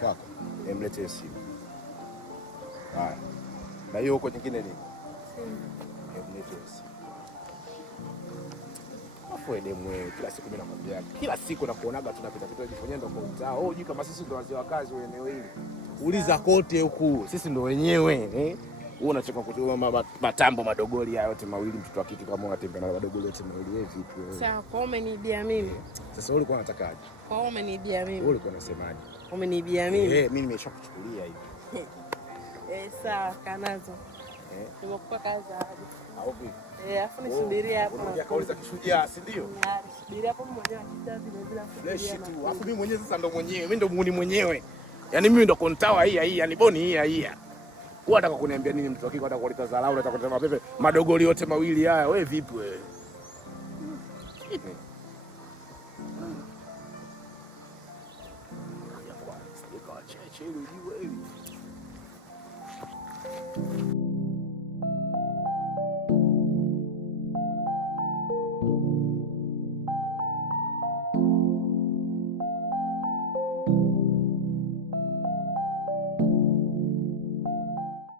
Kwako. Mletee simu. Haya. Na hiyo huko nyingine nini? Mletee simu. Afu demu wewe kila siku mimi nakwambia. Kila siku nakuonaga tunapita pita jifanyia ndo kwa mtaa. Oh, juu kama sisi ndo wazee wa kazi wa eneo hili. Uliza kote huku. Sisi ndo wenyewe, Wewe unacheka kutoa matambo madogoli haya yote mawili, mtoto wa kike kama unatembea na madogoli yote mawili wewe vipi wewe? Sawa, kwa umenibia mimi. Sasa wewe ulikuwa unatakaje? Kwa umenibia mimi. Wewe ulikuwa unasemaje? Umenibia mimi. Mimi nimeshakuchukulia hivi. Sawa, kanazo. Nimekupa kazi hadi. Au vipi? Afu nisubiria hapo. Unaongea kauli za kishujaa, si ndio? Subiria hapo mwenyewe kitabu vile vile tu. Afu mimi mwenyewe sasa ndo mwenyewe. Mimi ndo muuni mwenyewe. Yaani mimi ndo kontawa hii, yani boni hii. Wewe unataka kuniambia nini mtu wako unataka kuleta dharau, unataka kuleta mapepe madogoli yote mawili haya. Wewe vipi wewe? Ya kwa cheche ile ujue hivi.